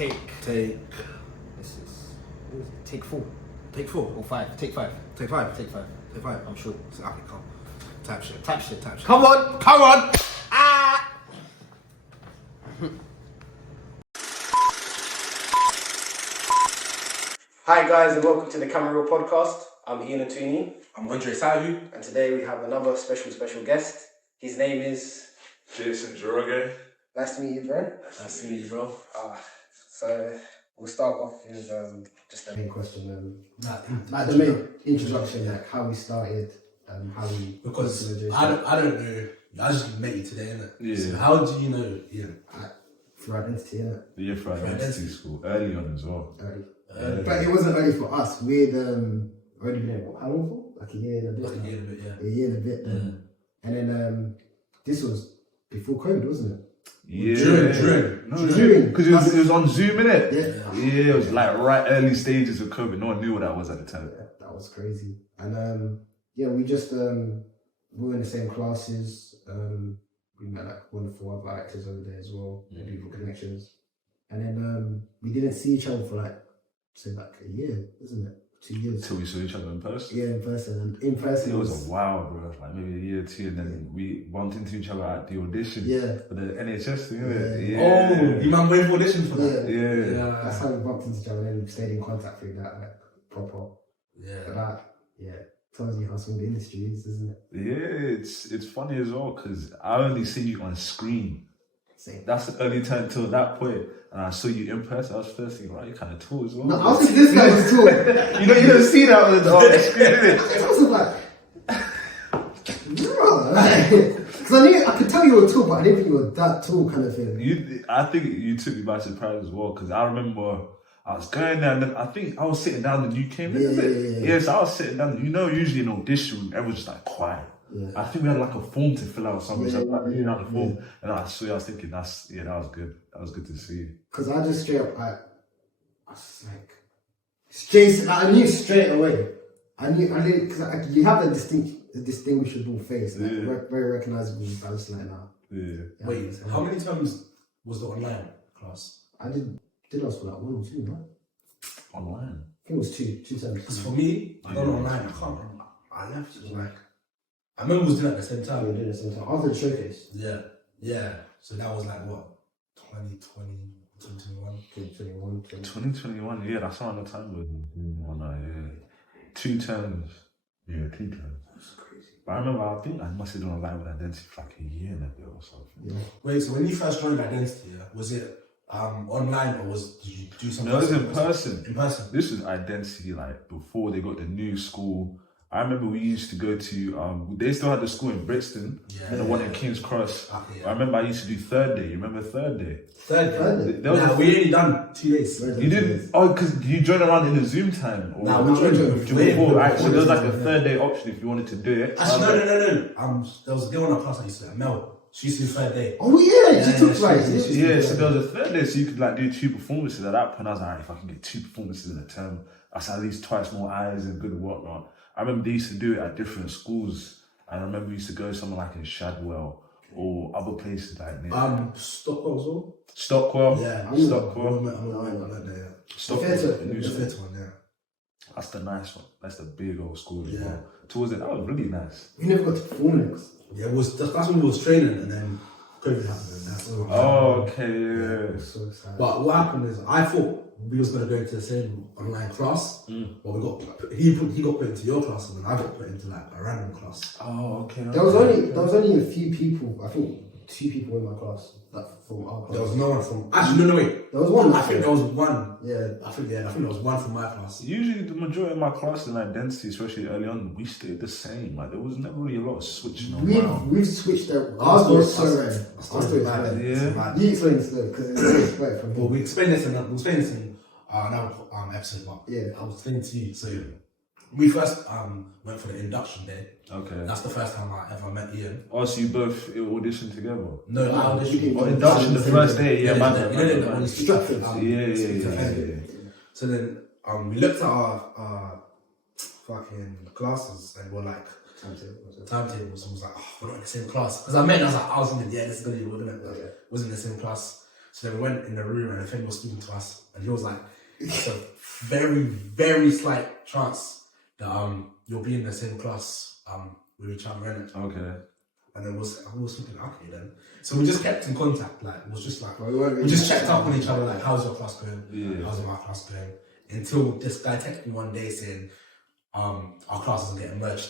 Take. This is Take four. take 4 Or five. Take five. Take 5. Take five. Take 5. I'm sure. Okay, come. Type shit. Type shit. Type shit. Come on. Ah! Hi guys and welcome to the Camera Reel podcast. I'm Ian Atuni. I'm Andre Sahu. And today we have another special guest. His name is... Jason Njoroge. Nice to meet you, bro. Nice to meet you, bro. So we'll start off with just a main question. Like the main introduction, like how we started, how we... Because I don't know. I just met you today, innit? Yeah. So how do you know Ian? Through identity, innit? Yeah, for identity school. Early on as well. But it wasn't early for us. We'd already been there, how long for? Like a year and a bit. Like a year and a bit, yeah. A year and a bit. And then this was before COVID, wasn't it? Yeah. During. Because it was on Zoom, innit? Yeah. It was like right early stages of COVID. No one knew what that was at the time. Yeah, that was crazy. And we just we were in the same classes. We met like wonderful other actors over there as well, people connections. And then we didn't see each other for like a year, isn't it? 2 years. Till we saw each other in person. Yeah, in person. And in person it was a while, bro. Like maybe a year or two, and then we bumped into each other at the audition. For the NHS thing, innit? Yeah. Oh, you man went for audition for that? Yeah. That's how we bumped into each other, and then we stayed in contact through that, like proper. Yeah. But that, tells you how small the industry is, isn't it? Yeah, it's funny as well because I only see you on screen. Same. That's the only time till that point. And I saw you in person. I was first thinking, right, you're kind of tall as well. No, I was thinking this guy was tall. you don't see that on the screen, innit? I was like, because I could tell you were tall, but I didn't think you were that tall, kind of thing. I think you took me by surprise as well because I remember I was going there and then I think I was sitting down and you came in. Yeah, so I was sitting down. Usually in audition, everyone's just like quiet. Yeah. I think we had like a form to fill out or something. So I was like reading out the form, and I was thinking, that was good. That was good to see. Because I just straight up, I was like, it's Jason. I knew straight away. I knew because you have a distinguishable face, like, very recognizable. I was like, nah. Yeah. Wait, how many times was the online class? I did us for like 1 or 2, right? Online. I think it was two times. Because for me, I got online. I can't remember. I left. It was like. I remember we was doing it at the same time. We were doing it at the same time. After the showcase. Yeah. So that was like what? 2020, 2021? 2021, yeah, that's around the time we were on, 2 terms. Yeah, 2 terms. That's crazy. But I remember, I think I must have done online with Identity for like a year and a bit or something. Yeah. Wait, so when you first joined Identity, was it online or did you do something? No, it was in person. In person. This was Identity, like before they got the new school. I remember we used to go to, they still had the school in Brixton, and the one in King's Cross. Okay, I remember I used to do third day. You remember third day? Third day? We only done 2 days. You didn't? Oh, because you joined around in the Zoom time? Or we joined before. Right, so there was like a third day option if you wanted to do it. Actually, no. There was a girl in our class I used to like, Mel. She used to do third day. Oh yeah, she took right. Yeah, so there was a third day, so you could like do 2 performances. At that point, I was like, alright, if I can get 2 performances in a term, that's at least twice more eyes and good and whatnot. I remember they used to do it at different schools, and I remember we used to go somewhere like in Shadwell or other places like near. Stockwell as well. Stockwell. Yeah, Stockwell. I'm not there. Stockwell. The fifth one, yeah. That's the nice one. That's the big old school as well. Towards it, that was really nice. We never got to perform next. Yeah, that's when we was training, and then COVID happened. And that's okay, yeah. So sad. But what happened is, I thought we was gonna go into the same online class, but he got put into your class, and then I got put into like a random class. Oh, okay. There was only a few people. I think 2 people in my class. Like from our class. There was no one from. Actually, no, wait. There was one. I think there was one. Yeah. I think there was one from my class. Usually, the majority of my class in Identity, especially early on, we stayed the same. Like there was never really a lot of switching around. We've switched that. Ours was so rare. Ours was bad. Yeah. You explain this though, because it's great from. Well, we explained this in another episode, but I was explaining to you. So we first went for the induction day. Okay. That's the first time I ever met Ian. Oh, so you both auditioned together? No, I auditioned. Induction the first day, yeah, man. Structured. Yeah. So then we looked at our fucking classes and we're like, timetables, and was like, oh, we're not in the same class. Because I met and I was like, this is gonna be good, isn't it? Was in the same class. So then we went in the room and the thing was speaking to us, and he was like, "It's a very, very slight chance that you'll be in the same class with each other, innit?" Okay. And then I was thinking, okay then. So we just kept in contact. Like it was just like Well, we weren't we really just checked up on each other. Like, how's your class going? Yeah. How's my class going? Until this guy texted me one day saying, our classes are getting merged.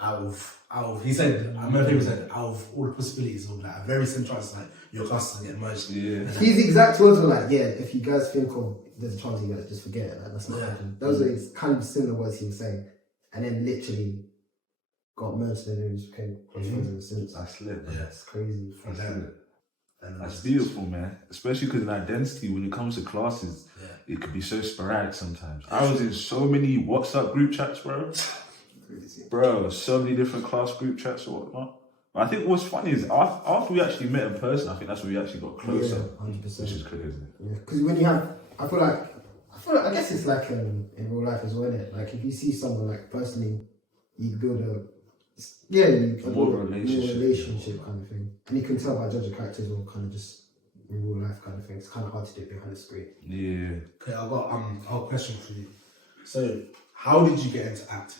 Out of he said, I remember he said, out of all the possibilities of like a very slim chance like your classes are getting merged. Yeah. His exact words were like, "Yeah, if you guys think of there's a chance you guys just forget it. Like, that's not happening." Those are kind of similar words he was saying, and then literally got merged and then just became close friends ever since. That's lit, man. Yeah. It's crazy. From then, and That's beautiful, man. Especially because in identity, when it comes to classes, it could be so sporadic sometimes. I was in so many WhatsApp group chats, bro. Crazy. Bro, so many different class group chats or whatnot. I think what's funny is after we actually met in person, I think that's when we actually got closer. Yeah, 100%. Which is crazy. Yeah, because when you have, I feel like, I guess it's like in real life as well, innit? Like if you see someone like personally, you build you can More build a relationship kind of thing, and you can tell by judging characters or kind of just in real life kind of thing. It's kind of hard to do behind the screen. Yeah. okay, I've got a question for you. So, how did you get into acting?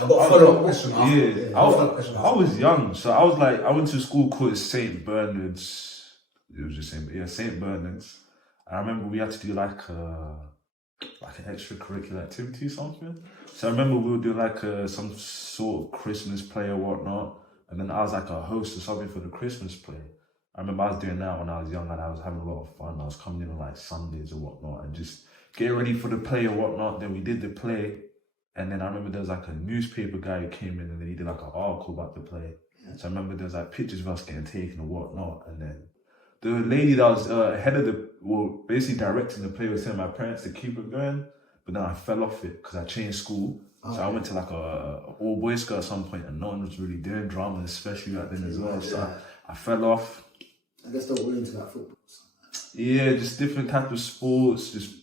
I've got a follow-up question after. Yeah, I was young, so I went to a school called St. Bernard's. It was just St. Bernard's. And I remember we had to do like an extracurricular activity or something. So I remember we would do like some sort of Christmas play or whatnot. And then I was like a host or something for the Christmas play. I remember I was doing that when I was young and I was having a lot of fun. I was coming in on like Sundays or whatnot and just getting ready for the play or whatnot. Then we did the play. And then I remember there was like a newspaper guy who came in and then he did like an article about the play. So I remember there was like pictures of us getting taken or whatnot. And then the lady that was head of basically directing the play was telling my parents to keep it going. But then I fell off it because I changed school. So I went to like a all boys school at some point and no one was really doing drama, especially back then as well. So I fell off. I guess they're all into that football. Yeah, just different type of sports, just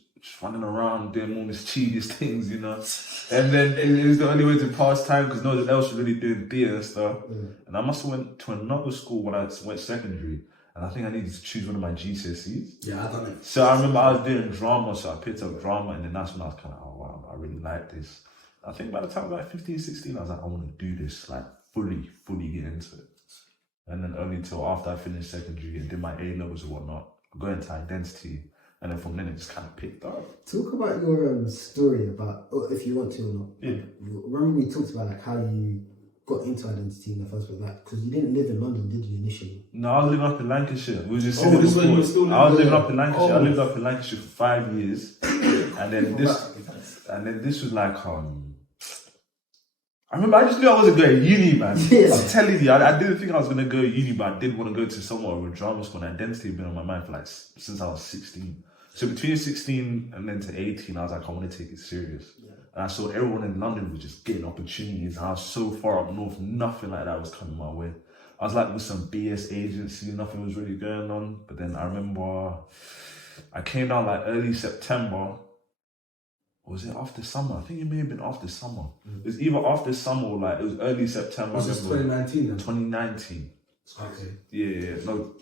running around, doing more mischievous things, you know. And then it was the only way to pass time because no one else was really doing theatre and stuff. And I must have went to another school when I went secondary. And I think I needed to choose one of my GCSEs. Yeah, I done it. So I remember I was doing drama, so I picked up drama, and then that's when I was kind of, oh wow, I really like this. I think by the time I was like 15, 16, I was like, I want to do this, like fully get into it. And then only until after I finished secondary and did my A-levels and whatnot, go into identity, and then from then it just kind of picked up. Talk about your story about, if you want to or not. Yeah. Remember we talked about like how you got into identity in the first place, like because you didn't live in London, did you initially? No, I was living up in Lancashire. We was just Oh, this when you were still living I was living there? up in Lancashire. I Oh. lived up in Lancashire for 5 years, and then this was like I remember I just knew I wasn't going to uni, man. Yeah. I'm telling you, I didn't think I was going to go to uni, but I did want to go to somewhere with drama school, and identity had been on my mind for like since I was 16. So between 16 and then to 18, I was like, I want to take it serious. And I saw everyone in London was just getting opportunities. And I was so far up north, nothing like that was coming my way. I was like with some BS agency, nothing was really going on. But then I remember I came down like early September. Or was it after summer? I think it may have been after summer. It was either after summer or like it was early September. Was this 2019 then? 2019. Okay. Yeah. No.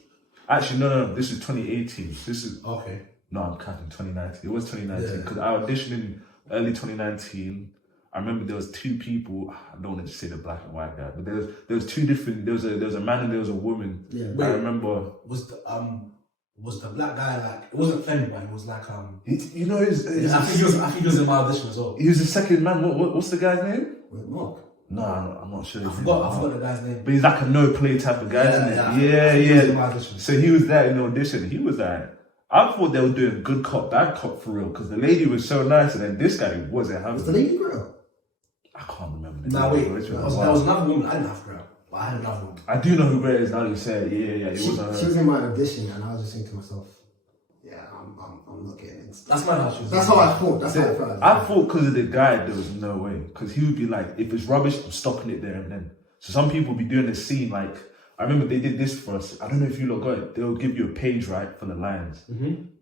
Actually, no. This is 2018. This is... Okay. No, I'm counting 2019. It was 2019 Yeah. because I auditioned in early 2019. I remember there was two people. I don't want to say the black and white guy, but there was two different. There was a man and there was a woman. Yeah. I remember. Was the black guy like? It wasn't Fenny, but it was like You know, I think he was in my audition as well. he was the second man. What's the guy's name? Wait, Mark. No, I'm not sure. I forgot the guy's name. But he's like a no play type of guy, isn't it? Yeah. He was in my audition. So he was there in the audition. He was like, I thought they were doing good cop, bad cop for real, because the lady was so nice, and then this guy wasn't having. Was the lady girl? I can't remember. Nah, wait. Which There one. was another woman. I didn't have girl, but I had another woman. I do know who Greta is now. You said, yeah. It She wasn't her. was in my audition, and I was just thinking to myself, yeah, I'm not getting into. That's not how she was. That's how I thought. That's how I felt. I thought because of the guy, there was no way. Because he would be like, if it's rubbish, I'm stopping it there and then. So some people be doing the scene like, I remember they did this for us. I don't know if you lot got it. They'll give you a page, right, for the lines.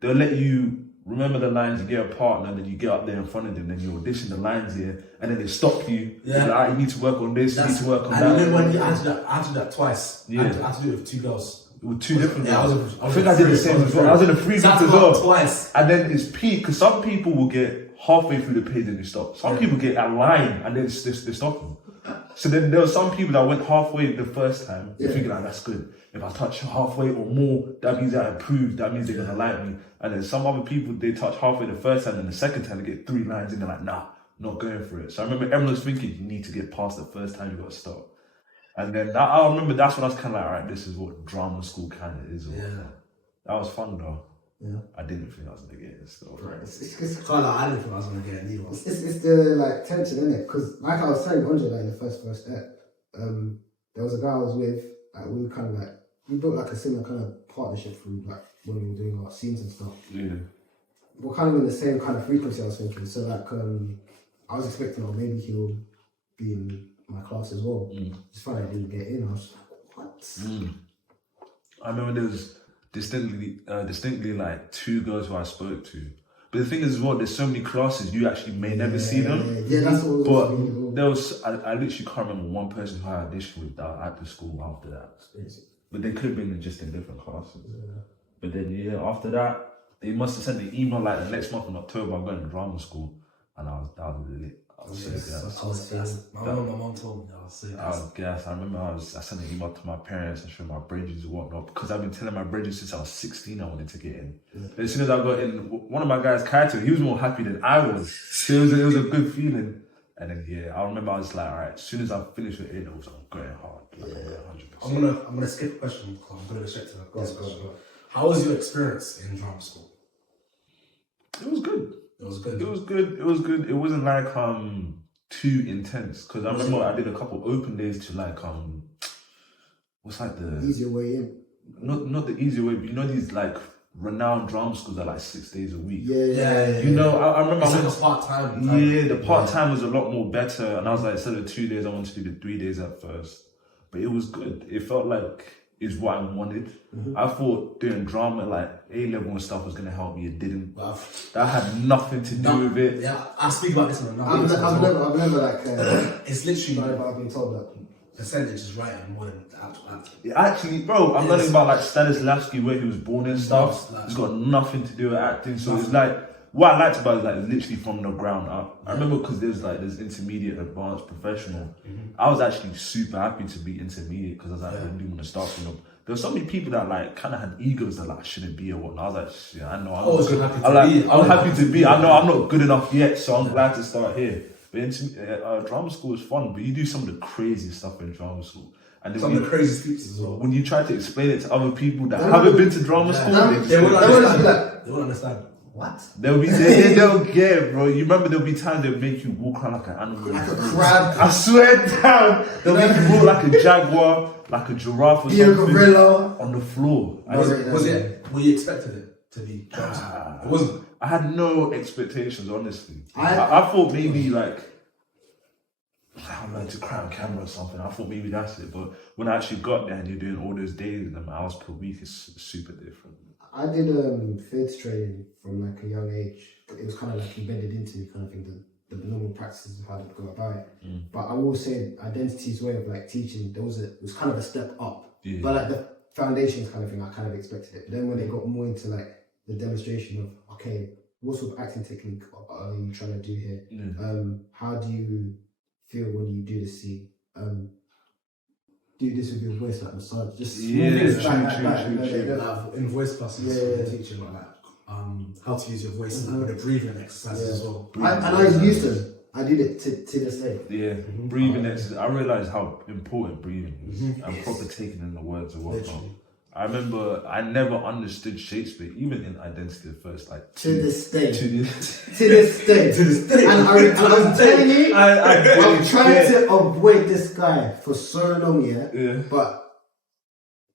They'll let you remember the lines, you get a partner, and then you get up there in front of them, then you audition the lines here, and then they stop you. Yeah. Like, you need to work on this, you need to work on and that. then when I had to do that twice. Yeah. I had to do it with 2 girls. With 2 different Yeah, girls. I think I did the same as well. I was in a free group as well. Twice. And then it's peak, because some people will get halfway through the page and they stop. Some people get a line and then they stop them. So then there were some people that went halfway the first time, they're thinking, like, that's good. If I touch halfway or more, that means I improved, that means they're gonna like me. And then some other people, they touch halfway the first time, and the second time they get 3 lines and they're like, nah, not going for it. So I remember everyone was thinking, you need to get past the first time, you gotta stop. And then I remember that's when I was kind of like, all right, this is what drama school kind of is. That was fun though. Yeah. I didn't think I was gonna get it still. I didn't think I was gonna get it either. It's the like tension, isn't it? Because like I was telling Andre, like in the first step, there was a guy I was with. Like, we were kind of like, we built like a similar kind of partnership through like when we were doing our scenes and stuff. Yeah. We're kind of in the same kind of frequency, I was thinking. So like, I was expecting, oh, maybe he'll be in my class as well. Just found I didn't get in. I was like, what? I remember there was distinctly like 2 girls who I spoke to. But the thing is as well, there's so many classes you actually may never see them. Yeah, that's what But there was, I literally can't remember one person who I auditioned with that at the school after that. But they could have been just in different classes. But then after that, they must have sent the email like the next month in October, I'm going to drama school. And I was lit. I was so gassed. My mom told me I was so gassed. I was gassed. I remember I sent an email to my parents and showing my bridges and whatnot, because I've been telling my bridges since I was 16 I wanted to get in. As soon as I got in, one of my guys, Kaito, he was more happy than I was. So it was a good feeling. And then I remember I was like, all right, as soon as I finished with A-levels, I'm going hard. Like, I'm going 100%. I'm gonna skip a question because I'm gonna go straight to the next question. How was your experience in drama school? It was good. It was good. It was good. It was good. It wasn't like too intense, because I remember I did a couple open days to like what's like the easier way in. Not the easier way, but you know these like renowned drama schools are like 6 days a week. Yeah. You know, I remember it's I went like a part-time. Yeah, the part-time was a lot more better, and I was like, instead of 2 days, I wanted to do the 3 days at first. But it was good. It felt like it's what I wanted. I thought doing drama, like A-level and stuff, was gonna help me. It didn't. That had nothing to do with it. Yeah, I speak about this on another. I've never like. It's literally. I've been told that percentage is right and more than the actual actor. Actually, bro, I'm learning about like Stanislavski, where he was born and stuff. It's got nothing to do with acting. So it's like, what I liked about it is like it's literally from the ground up. I remember because there's intermediate, advanced, professional. I was actually super happy to be intermediate, because I was like, I didn't want to start from them. There were so many people that like kind of had egos that like shouldn't be or whatnot. I was like, shit, I know. I'm happy to be. I know I'm not good enough yet, so I'm glad to start here. But drama school is fun, but you do some of the crazy stuff in drama school. And some of the crazy speeches as well. When you try to explain it to other people that haven't been to drama school, they won't understand. What? They don't get it, bro. You remember there'll be times they'll make you walk around like an animal. like a crab. I swear down. They'll make you walk like a jaguar, like a giraffe or something. a gorilla. On the floor. Were you expected it to be? It wasn't. I had no expectations, honestly. I thought maybe like, I don't know, to cry on camera or something. I thought maybe that's it. But when I actually got there and you're doing all those days and them hours per week, it's super different. I did theatre training from like a young age. It was kind of like embedded into me, kind of thing, the normal practices of how to go about it. But I will say, Identity's way of like teaching, it was kind of a step up. Yeah. But like the foundations kind of thing, I kind of expected it. But then when it got more into like the demonstration of, okay, what sort of acting technique are you trying to do here? How do you feel when you do the scene? Do this with your voice, like massage, just things true. In voice classes, teaching like that, how to use your voice and with the breathing exercises as well. And I used them. I did it to this day. Yeah, breathing exercise. I realised how important breathing is, and proper taking in the words and whatnot. I remember I never understood Shakespeare, even in Identity at first. Like to this day. To this day. And I'm telling you, I'm trying to avoid this guy for so long, yeah. But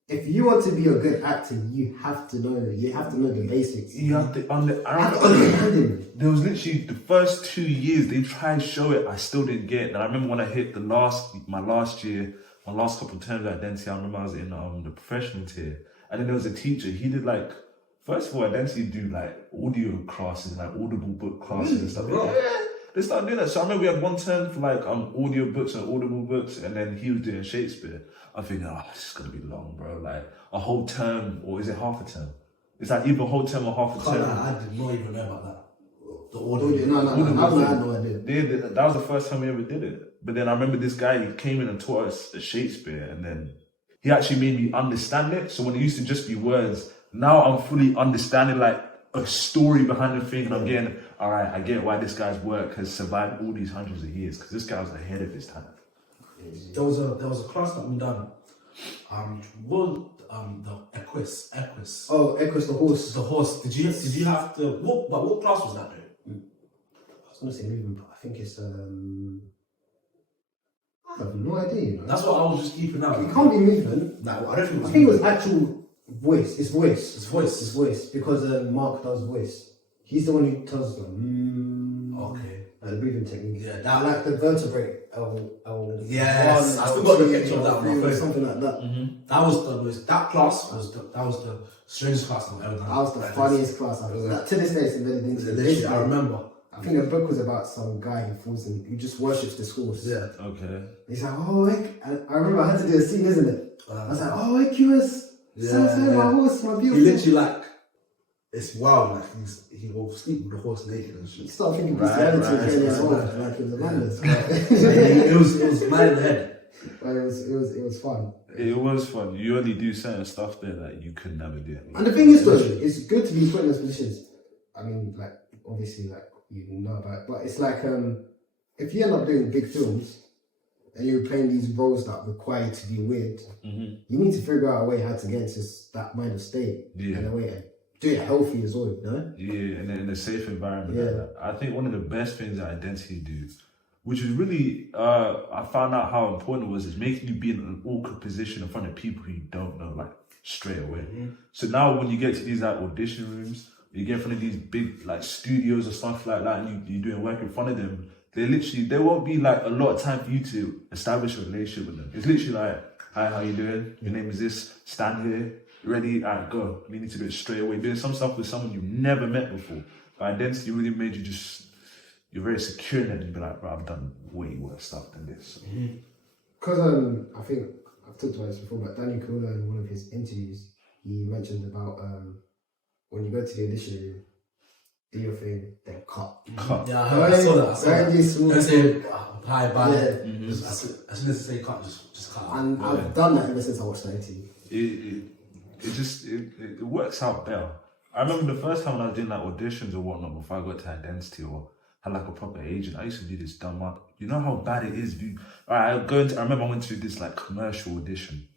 if you want to be a good actor, you have to know the basics. You have to understand him. There was literally the first 2 years they tried to show it, I still didn't get it. And I remember when I hit my last year, my last couple of terms of Identity, I remember I was in the professional tier, and then there was a teacher. He did like First of all, Identity do like audio classes, like audible book classes and stuff. Yeah, they started doing that. So I remember we had one term for like audio books and audible books, and then he was doing Shakespeare. I'm thinking, oh, this is gonna be long, bro. Like a whole term, or is it half a term? It's like either a whole term or half a term. I did not even know about that. The Audio, audio. no, I had no idea. That was the first time we ever did it. But then I remember this guy, he came in and taught us Shakespeare, and then he actually made me understand it. So when it used to just be words, now I'm fully understanding like a story behind the thing, and I'm getting, all right, I get why this guy's work has survived all these hundreds of years, because this guy was ahead of his time. There was a class that we done. The Equus. Oh, Equus, the horse. The horse. Did you have to what class was that though? I was gonna say movement, but I think it's I have no idea. You know? That's what I was just keeping out. It can't be movement. No, I don't think it was. I think it was actual voice. It's voice. It's voice. It's voice because Mark does voice. He's the one who tells them. Okay. The breathing technique. Yeah, that like the vertebrae. Yes, I still got the picture of that on my phone. Something like that. Mm-hmm. That class was the strangest class I've ever done. That was the funniest class I've ever done. To this day, it's embedded into Literally, I remember. I think the book was about some guy who falls in, who just worships this horse. Yeah. Okay. He's like, oh, I remember I had to do a scene, isn't it? I was like, oh, Equus, my horse, my beautiful. He literally like, it's wild. Like he will sleep with the horse naked and You shit. start thinking bestiality like it was a madness. It was mad in the head. But it was fun. It was fun. You only do certain stuff there that you could never do. And the thing is, though, it's good to be put in those positions. I mean, like, obviously, like, you know about it, but it's like, if you end up doing big films and you're playing these roles that require you to be weird, you need to figure out a way how to get into that mind of state in a way and do it healthy as well, you know? Yeah, and in a safe environment. Yeah. I think one of the best things that Identity do, which is really, I found out how important it was, is making you be in an awkward position in front of people who you don't know, like, straight away. So now when you get to these like audition rooms, you get in front of these big like studios or stuff like that, and you're doing work in front of them, there won't be like a lot of time for you to establish a relationship with them. It's literally like, hi, how you doing? Your name is this, stand here, ready, alright, go. You need to do it straight away. Doing some stuff with someone you've never met before. But Identity really made you you're very secure in it, and you'd be like, bro, I've done way worse stuff than this. Because I think I've talked about this before, but Danny Kula in one of his interviews, he mentioned about when you go to the audition room, do your thing, then cut. Yeah, I saw that. Don't say hi, bye. Yeah. As soon as they say cut, just cut. And I've done that ever since I watched that interview. It works out better. I remember the first time when I was doing like auditions or whatnot before I got to Identity or had like a proper agent, I used to do this dumb up. You know how bad it is. I remember I went to this like commercial audition.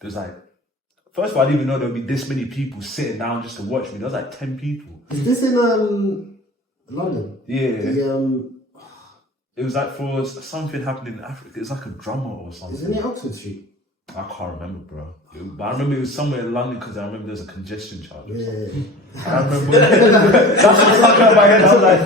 There's like, first of all, I didn't even know there would be this many people sitting down just to watch me. There was like 10 people. Is this in London? Yeah. It was like for something happening in Africa. It's like a drummer or something. Isn't it Oxford Street? I can't remember, bro. But I remember it was somewhere in London because I remember there was a congestion charge. Yeah. I remember that's what stuck out my head. I was like,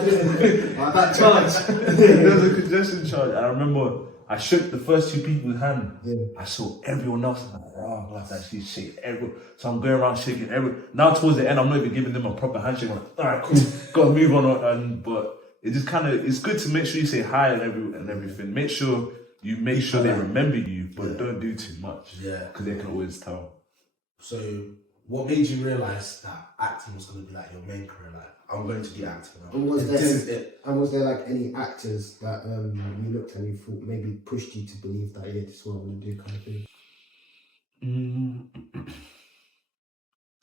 that charge. There was a congestion charge. And I remember I shook the first two people's hand. Yeah. I saw everyone else. I'm like, oh, I actually shake everyone. So I'm going around shaking everyone. Now towards the end, I'm not even giving them a proper handshake. I'm like, all right, cool, gotta move on. But it just it's good to make sure you say hi and everything. Make sure they remember you, but don't do too much. Yeah. Because they can always tell. So, what made you realise that acting was going to be like your main career? Like, I'm going to be acting now. This is it. And was there like any actors that you looked and you thought maybe pushed you to believe that, yeah, this is what I'm going to do kind of thing?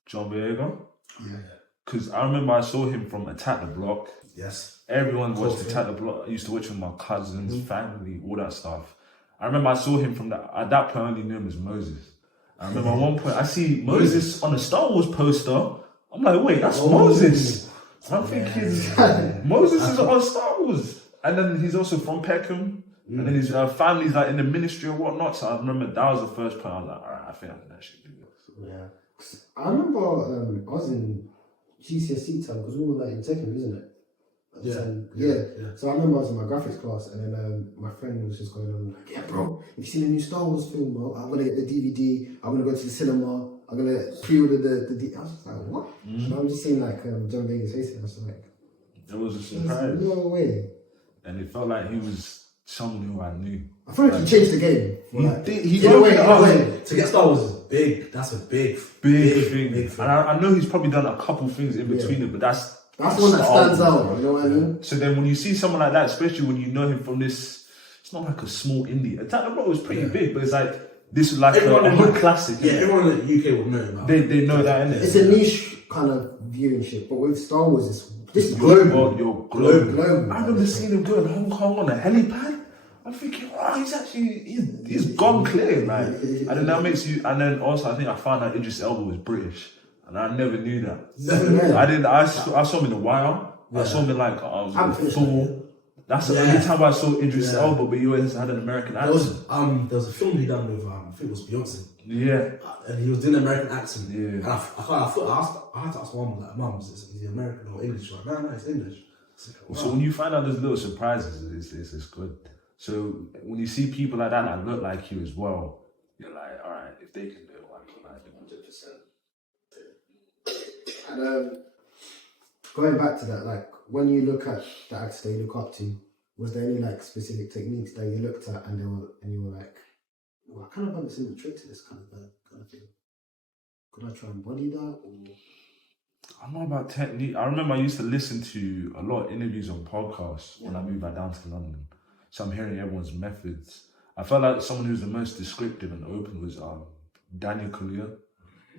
John Boyega? Yeah. Because I remember I saw him from Attack the Block. Yes. Everyone watched Attack the Block. I used to watch with my cousins, family, all that stuff. I remember I saw him from that. At that point, I only knew him as Moses. I remember at one point I see Moses on a Star Wars poster. I'm like, wait, that's Moses. I'm thinking Moses is on Star Wars, and then he's also from Peckham, and then his family's like in the ministry or whatnot. So I remember that was the first point. I was like, all right, I think I can actually do this. Yeah. I remember I was in GCSE time because we were like in secondary, isn't it? Yeah. So I remember I was in my graphics class, and then my friend was just going on like, "Yeah, bro, have you seen the new Star Wars film? Bro? I'm gonna get the DVD. I'm gonna go to the cinema. I'm gonna pre-order the I was just like, what? And I'm just seeing like John Vegas face, and I was like, It was a surprise. no way. And it felt like he was someone who I knew. I feel like he changed the game. He in a way, To get Star Wars is big. That's a big thing. Big thing. And I know he's probably done a couple things in between it, but that's the one that stands out. You know what I mean? So then when you see someone like that, especially when you know him from this, it's not like a small indie. Attack the Block was pretty big, but it's like this is like a classic. Yeah, everyone in the UK will know about. They know that, innit? It's a niche kind of viewership, but with Star Wars, this is global. You're global. I I remember seeing him go to Hong Kong on a helipad. I'm thinking, wow, he's gone clear, like. And then that makes you. And then also, I think I found out Idris Elba was British, and I never knew that. I didn't. I saw him in The Wire. I saw him in like Thor. That's the only time I saw Idris Elba, but he always had an American accent. There was a film he done with I think it was Beyonce. Yeah. And he was doing an American accent. Yeah. And I had to ask Mum, like, Mum, is he American or English? She's like, no, it's English. Wow. So when you find out those little surprises, it's good. So when you see people like that look like you as well, you're like, all right, if they can do it, why can't I do it? 100%. And going back to that, like when you look at the actors that you look up to, was there any like specific techniques that you looked at and you were like, well, I kind of understand the trick to this kind of thing. Could I try and body that? Or I don't know about technique. I remember I used to listen to a lot of interviews on podcasts when I moved back down to London. So I'm hearing everyone's methods. I felt like someone who was the most descriptive and open was Daniel Kaluuya.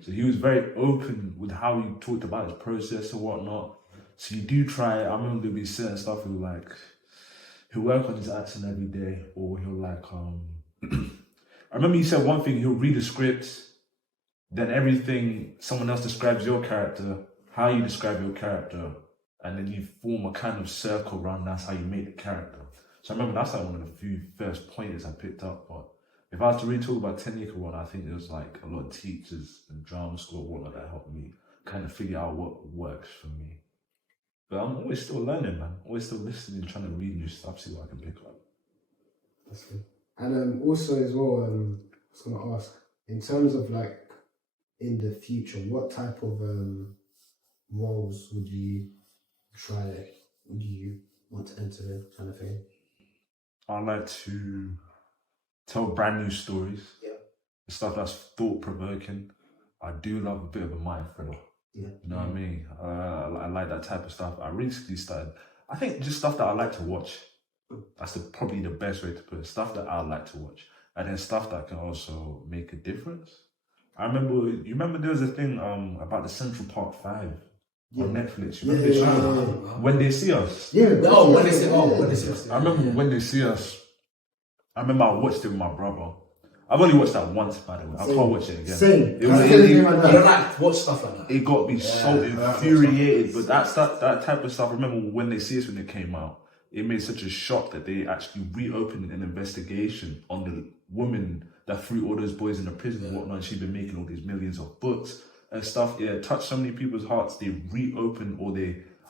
So he was very open with how he talked about his process and whatnot. So you do try. I remember there'll be certain stuff he'll work on his accent every day, or he'll like I remember he said one thing, he'll read the script, then everything someone else describes your character, how you describe your character, and then you form a kind of circle around that's how you make the character. So I remember that's like one of the few first pointers I picked up. But if I was to really talk about technique or what, I think there was like a lot of teachers and drama school or whatnot that helped me kind of figure out what works for me. But I'm always still learning, man. Always still listening, trying to read new stuff, see what I can pick up. that's good. And also as well, I was gonna ask, in terms of like in the future, what type of roles would you want to enter in, kind of thing? I like to tell brand new stories. Yeah. Stuff that's thought provoking. I do love a bit of a mind thriller. Yeah. You know what I mean? I like that type of stuff. I recently started, I think just stuff that I like to watch. That's probably the best way to put it. Stuff that I like to watch. And then stuff that can also make a difference. You remember there was a thing about the Central Park 5 on Netflix. You remember this show? When They See Us. Yeah. When They See Us. I remember When They See Us. I remember I watched it with my brother. I've only watched that once, by the way. I can't watch it again. Same. It was I don't like to watch stuff like that. It got me so infuriated. But that type of stuff, I remember When They See Us when it came out, it made such a shock that they actually reopened an investigation on the woman that threw all those boys in the prison and whatnot. She'd been making all these millions of books and stuff. It touched so many people's hearts. They reopened,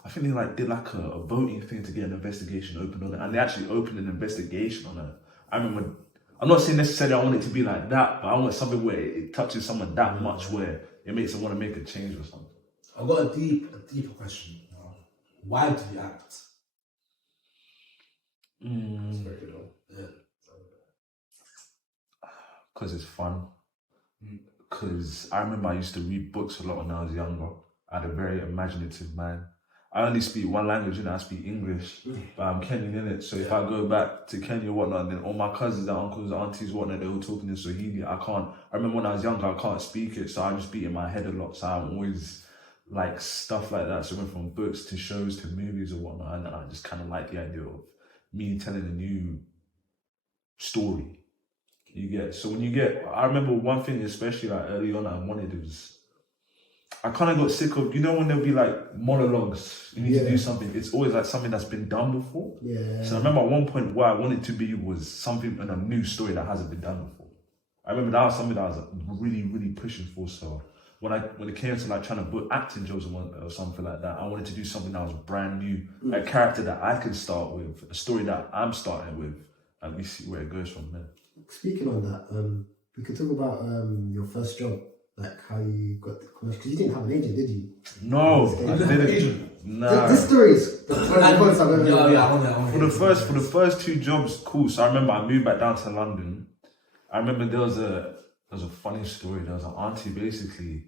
I think they did a voting thing to get an investigation opened on it. And they actually opened an investigation on it. I remember, I'm not saying necessarily I want it to be like that, but I want something where it touches someone that much where it makes them want to make a change or something. I've got a deeper question. Why do you act? Because it's fun. Because I remember I used to read books a lot when I was younger. I had a very imaginative mind. I only speak one language, I speak English, but I'm Kenyan in it. So if I go back to Kenya or whatnot, then all my cousins and uncles and aunties whatnot, they're all talking in Swahili. I remember when I was younger, I can't speak it, so I just beat in my head a lot. So I'm always like stuff like that. So I went from books to shows to movies or whatnot, and then I just kind of like the idea of me telling a new story. So I remember one thing, especially early on, I wanted was, I kind of got sick of, when there'll be monologues, you need to do something, it's always something that's been done before. Yeah. So I remember at one point what I wanted to be was something in a new story that hasn't been done before. I remember that was something that I was really, really pushing for. So when it came to trying to book acting jobs or something like that, I wanted to do something that was brand new, a character that I could start with, a story that I'm starting with, and we see where it goes from there. Speaking on that, we could talk about your first job. like how you got the commercial? Because you didn't have an agent, did you? No, You I didn't have an didn't. agent? Nah. This story is the first I've ever Yeah, heard. yeah, I want For the first two jobs, cool. So I remember I moved back down to London. I remember there was a funny story. There was an auntie basically.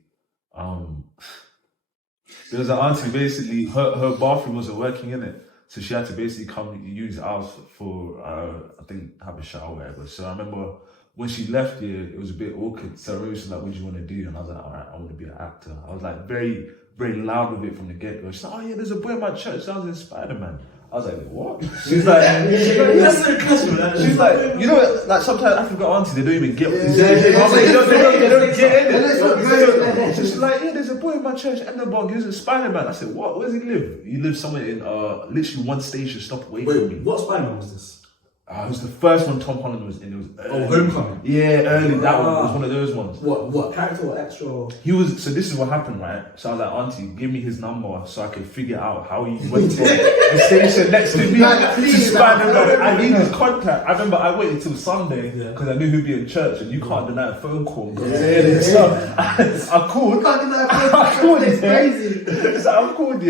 There was an auntie basically. Her bathroom wasn't working in it, so she had to basically come use ours for I think have a shower or whatever. So I remember when she left here, it was a bit awkward. So she was like, "What do you want to do?" And I was like, "All right, I want to be an actor." I was like very loud with it from the get go. She's like, "Oh yeah, there's a boy in my church sounds in Spider-Man." I was like, "What?" She's like, That's so casual. she's like, you know, like sometimes African aunties, they don't even get what this Yeah, is. yeah, I was like, yeah, they don't get in Let's not go it. there. So she's like, yeah, there's a boy in my church, and the bug, he's a Spider-Man. I said, what? Where does he live? He lives somewhere in literally one station stop away from me. Wait, what Spider-Man was this? It was the first one Tom Holland was in. It was early. Homecoming. Yeah, early. That one was one of those ones. What character or extra? He was. So this is what happened, right? So I was like, auntie, give me his number so I could figure out how he went from the station next to me to Spider-Man. I need his contact. I remember I waited till Sunday because I knew he'd be in church, and you can't deny a phone call. I called. I called. It's crazy. So I called,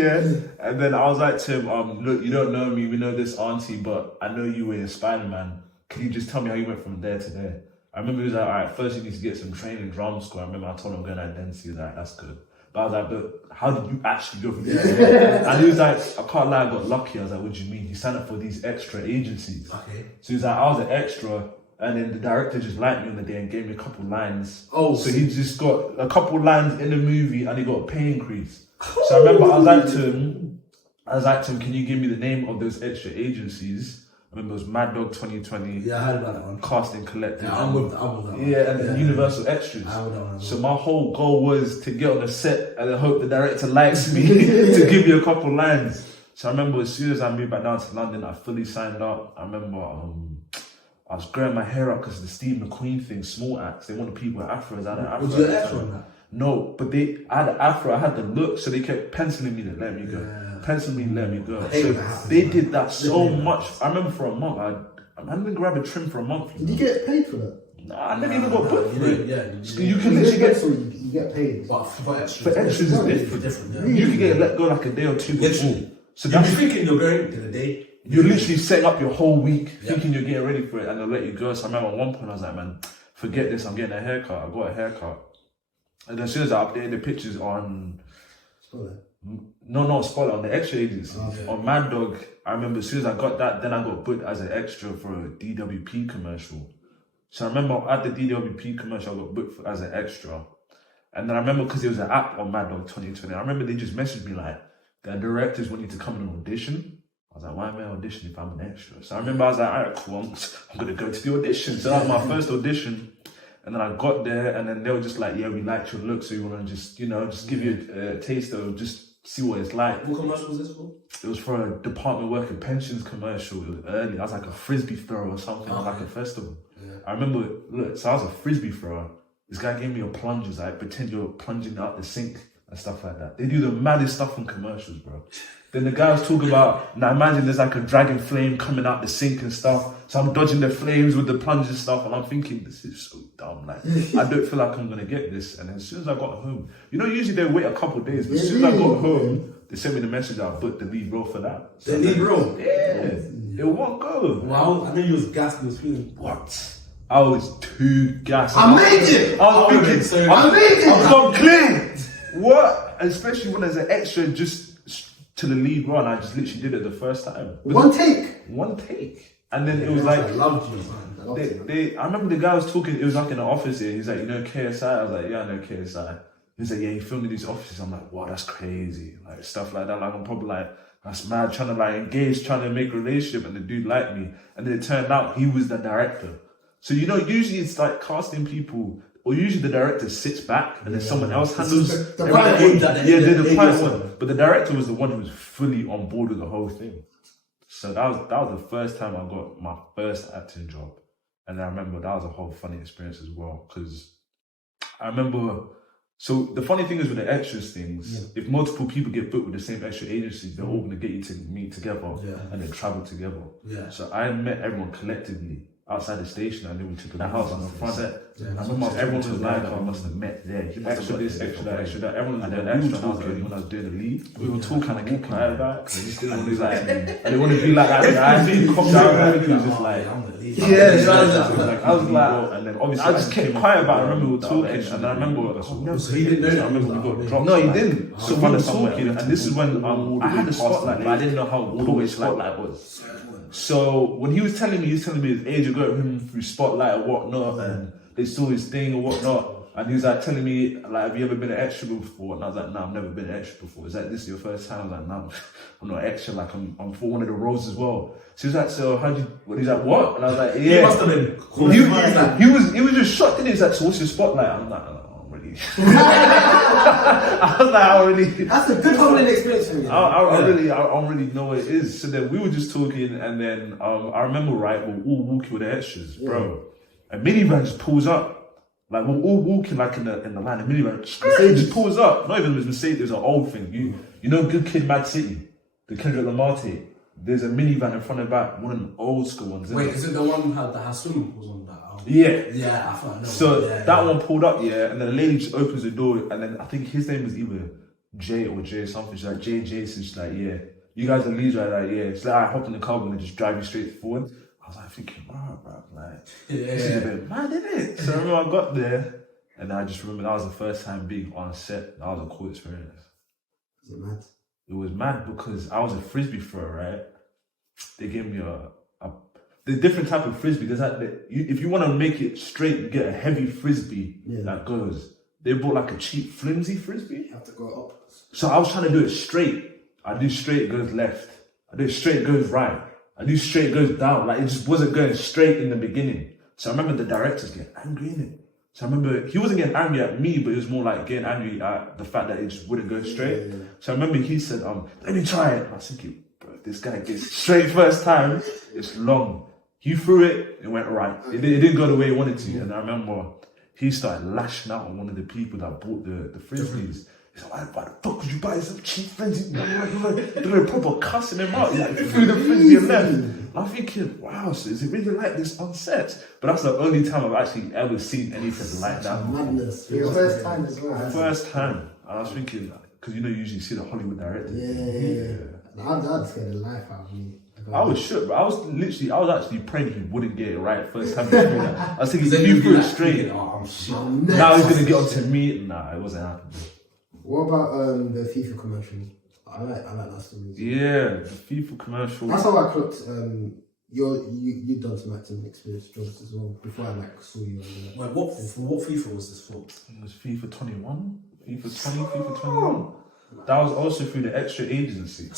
and then I was like to him, look, you don't know me, we know this auntie, but I know you were in Spider-Man. Can you just tell me how you went from there to there? I remember he was like, all right, first you need to get some training in drama school. I remember I told him I'm going to identity. He was like, that's good. But I was like, but how did you actually go from there to there? And he was like, I can't lie, I got lucky. I was like, what do you mean? You signed up for these extra agencies. Okay. So he was like, I was an extra. And then the director just liked me on the day and gave me a couple lines. Oh, so he just got a couple lines in the movie and he got a pay increase. So I remember I was like to him, can you give me the name of those extra agencies? I remember it was Mad Dog 2020. Yeah, I heard about that one. Casting Collective. Yeah, I'm with that one. Yeah, and then Universal Extras. I would know. So my whole goal was to get on the set and I hope the director likes me to give me a couple lines. So I remember as soon as I moved back down to London, I fully signed up. I remember I was growing my hair up because of the Steve McQueen thing, small acts. They wanted people with afros. I had an afro. Was you an afro on that? No, but I had an afro. I had the look, so they kept penciling me to let me go. Penciling me to let me go. So they did that so much. I remember for a month, I didn't grab a trim for a month. Did you get paid for that? Nah, I never even got booked for it. Yeah, You can literally get you get paid. But for extras, for extras is different. You can get let go like a day or two before. So you'll be that's thinking you're going in a day. you're literally setting up your whole week, thinking you're getting ready for it, and they'll let you go. So I remember at one point I was like, man, forget this. I'm getting a haircut. I got a haircut, and as soon as I updated the pictures on. No, Spotlight on the extra agency. On Mad Dog, I remember as soon as I got that, then I got booked as an extra for a DWP commercial. So I remember at the DWP commercial, I got booked as an extra. And then I remember because there was an app on Mad Dog 2020, I remember they just messaged me like, the directors want you to come in and audition. I was like, why am I auditioning if I'm an extra? So I remember I was like, all right, cool, I'm going to go to the audition. So that was my first audition. And then I got there and then they were just like, yeah, we liked your look. So you want to just, just give you a taste of just see what it's like. What commercial was this for? It was for a Department of Work and Pensions commercial. It was early. I was like a frisbee thrower or something, like a festival. Yeah. I remember, so I was a frisbee thrower. This guy gave me a plunge. He was like, pretend you're plunging out the sink and stuff like that. They do the maddest stuff on commercials, bro. Then the guy was talking about, now imagine there's like a dragon flame coming out the sink and stuff. So I'm dodging the flames with the plunge and stuff. And I'm thinking, this is so dumb. Like, I don't feel like I'm going to get this. And then as soon as I got home, usually they wait a couple of days. But as soon as I got home, they sent me the message, I booked the lead role for that. So the lead role? Yeah. It won't go. Wow, I know you was gassed, you was feeling. What? I was too gassed. I made it! I was thinking, I made it! I've come clean! What? Especially when there's an extra just to the lead role, I just literally did it the first time. One take? One take. And then it was like, I loved you, man. I remember the guy was talking, it was like in the office here, he's like, KSI? I was like, yeah, I know KSI. He's like, yeah, you filmed in these offices. I'm like, wow, that's crazy. Like, stuff like that. Like, I'm probably like, that's mad, trying to like engage, trying to make a relationship, and the dude liked me. And then it turned out he was the director. So, usually it's like casting people, or usually the director sits back and then someone else handles the private one. the private one. But the director was the one who was fully on board with the whole thing. So that was the first time I got my first acting job. And I remember that was a whole funny experience as well. Because I remember, so the funny thing is with the extras things, if multiple people get booked with the same extra agencies, they're all going to get you to meet together and then travel together. Yeah. So I met everyone collectively outside the station, and then we took the house on the front. Yeah, I remember everyone was like, I must have met there. Extra this, extra that, extra that. Everyone was doing extra. And I was like, when I was doing the lead, we were talking kind of walking out back. And he's like, I didn't want to be like that. I think come down. He was just like, I was like, and then obviously I just kept quiet about it. I remember we were talking, and I remember, So he didn't know that. I remember we got dropped. No, he didn't. So we were talking, and this is when I had the spotlight, but I didn't know how cool the spotlight was. So when he was telling me his age ago him through spotlight and whatnot, and they saw his thing and whatnot. And he was like telling me, like, have you ever been an extra before? And I was like, no, I've never been an extra before. Is like, this is your first time? I was like, no, I'm not extra. Like, I'm for one of the roles as well. So he was like, so how did you? He's like, what? And I was like, yeah. He must have been. He was just shocked. And he was like, so what's your spotlight? I'm like, oh, really? I was like, I don't really. That's a good humbling experience for me. I don't really know what it is. So then we were just talking, and then I remember, right, we're all walking with the extras, bro. A minivan just pulls up. Like we're all walking like in the line, the minivan just pulls up. Not even it was Mercedes, it was an old thing. You know Good Kid, Mad City, the Kendrick Lamar tape. There's a minivan in front and back, one of them old school ones. Wait, is it the one that has swimming pools on that? Yeah. Yeah, I thought I know. So that one pulled up, and then the lady just opens the door, and then I think his name was either Jay or Jay or something. She's like, Jay Jason. She's like, yeah, you guys are leads, right? Like, yeah. She's like, I hop in the car and just drive you straight forward. I was like thinking, wow, bro, like, this is a bit mad, isn't it? So I remember I got there, and I just remember that was the first time being on set. That was a cool experience. Is it mad? It was mad because I was a frisbee thrower, right? They gave me the different type of frisbee. There's like, if you want to make it straight, you get a heavy frisbee that goes. They bought like a cheap, flimsy frisbee. You have to go up. So I was trying to do it straight. I do straight, it goes left. I do straight, it goes right. I do straight, it goes down. Like, it just wasn't going straight in the beginning. So I remember the directors getting angry in it. So I remember he wasn't getting angry at me, but it was more like getting angry at the fact that it just wouldn't go straight. So I remember he said, let me try it. I was thinking, bro, if this guy gets straight first time, it's long. He threw it, it went right. It didn't go the way he wanted to. And I remember he started lashing out on one of the people that bought the frisbees. He's like, why the fuck would you buy some cheap frisbees? They're proper cussing him out. Like, threw the frisbee and left. And I'm thinking, wow, so is it really like this on set? But that's the only time I've actually ever seen anything like that. Madness. Your first time as well. First time. I was thinking, because you usually see the Hollywood directors. Yeah. I'd scare the life out of me. I was shook, but I was actually praying he wouldn't get it right first time. I was thinking, if you threw it straight, now he's going to get onto me. Nah, it wasn't happening. What about the FIFA commercials? I like that story. Yeah, the FIFA commercial. That's how I clocked. You'd done some acting experience jobs as well before I saw you. Wait, what FIFA was this for? It was FIFA 21, FIFA 20, FIFA 21. That was also through the extra agency.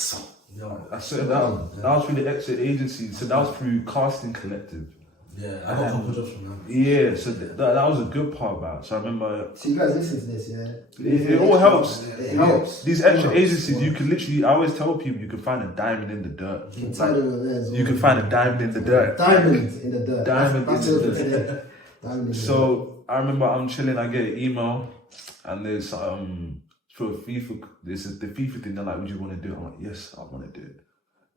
I said that was through the extra agency. So that was through Casting Collective. Yeah, I got a couple jobs from that. Yeah, so that was a good part about it. So I remember. So you guys listen to this, yeah? It all helps. It helps. These extra agencies, you can literally. I always tell people you can find a diamond in the dirt. You can tell them there as well. You can find a diamond in the dirt. Diamond in the dirt. Diamond in the dirt. So I remember I'm chilling. I get an email, and there's for FIFA. This is the FIFA thing. They're like, "Would you want to do it?" I'm like, "Yes, I want to do it."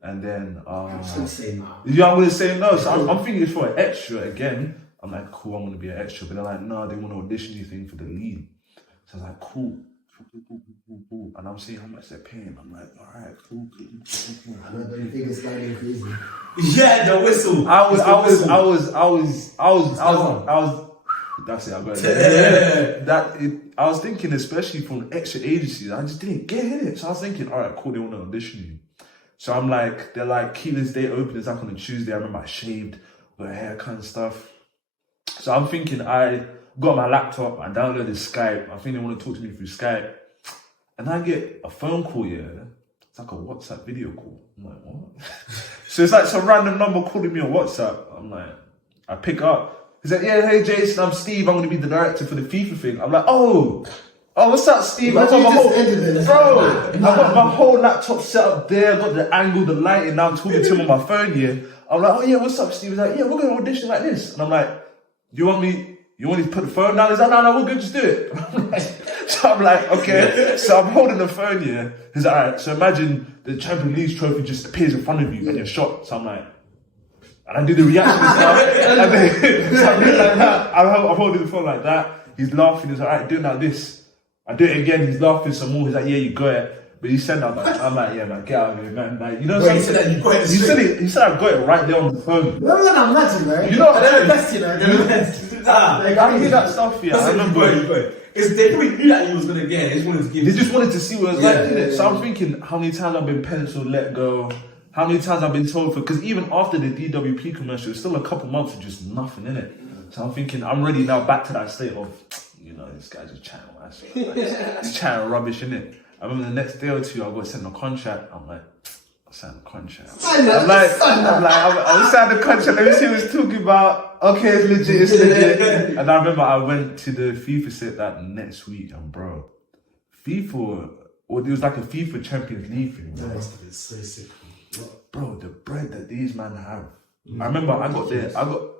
And then I'm just gonna say no. Yeah, I'm gonna say no. So I'm thinking it's for an extra again. I'm like, cool, I'm gonna be an extra. But they're like, no, they want to audition you thing for the lead. So I was like, cool. And I'm seeing how much they're paying. I'm like, all right, cool. I know the biggest guy in crazy. Yeah, the whistle. I was. That's it. I got it. I was thinking, especially from extra agencies, I just didn't get it. So I was thinking, all right, cool, they want to audition you. So I'm like, they're like, keep this day open. It's like on a Tuesday. I remember I shaved, got a haircut and stuff. So I'm thinking, I got my laptop, I downloaded Skype. I think they want to talk to me through Skype. And I get a phone call, It's like a WhatsApp video call. I'm like, what? So it's like some random number calling me on WhatsApp. I'm like, I pick up. He's like, yeah, hey Jason, I'm Steve. I'm going to be the director for the FIFA thing. I'm like, oh, what's up, Steve? I got my whole laptop set up there. I got the angle, the lighting. Now I'm talking to him on my phone. I'm like, oh yeah, what's up, Steve? He's like, yeah, we're going to audition like this. And I'm like, you want me to put the phone down? He's like, no, we're good, just do it. So I'm like, okay. So I'm holding the phone. He's like, all right. So imagine the Champions League trophy just appears in front of you and you're shot. So I'm like, And I do the reaction stuff. And then something like that. I'm holding the phone like that. He's laughing. He's like, alright, do it like this. I do it again. He's laughing some more. He's like, yeah, you got it. But he said that. I'm like, yeah, man, get out of here, man. Like, you know what He said that you got it. He said I got it right there on the phone. No, I'm not, man. You know what they're I'm the best, you know. They're the best. Like, I hear that stuff, yeah. I remember. They probably knew that he was gonna get it. They just wanted to give. They just wanted to see what it was like, innit? Yeah. So I'm thinking, how many times I've been penciled, let go. How many times I've been told for, because even after the DWP commercial, it's still a couple months of just nothing in it. So I'm thinking, I'm ready now back to that state of, you know, this guy's just chatting, he's chatting rubbish in it. I remember the next day or two, I got sent a contract. I'm like, I signed the contract. I'll sign the contract. Let me see what he's talking about. Okay, it's legit. And I remember I went to the FIFA set that next week, and bro, FIFA, or it was like a FIFA Champions League thing. Bro. That must have been so sick. Bro, the bread that these men have. I remember I got there,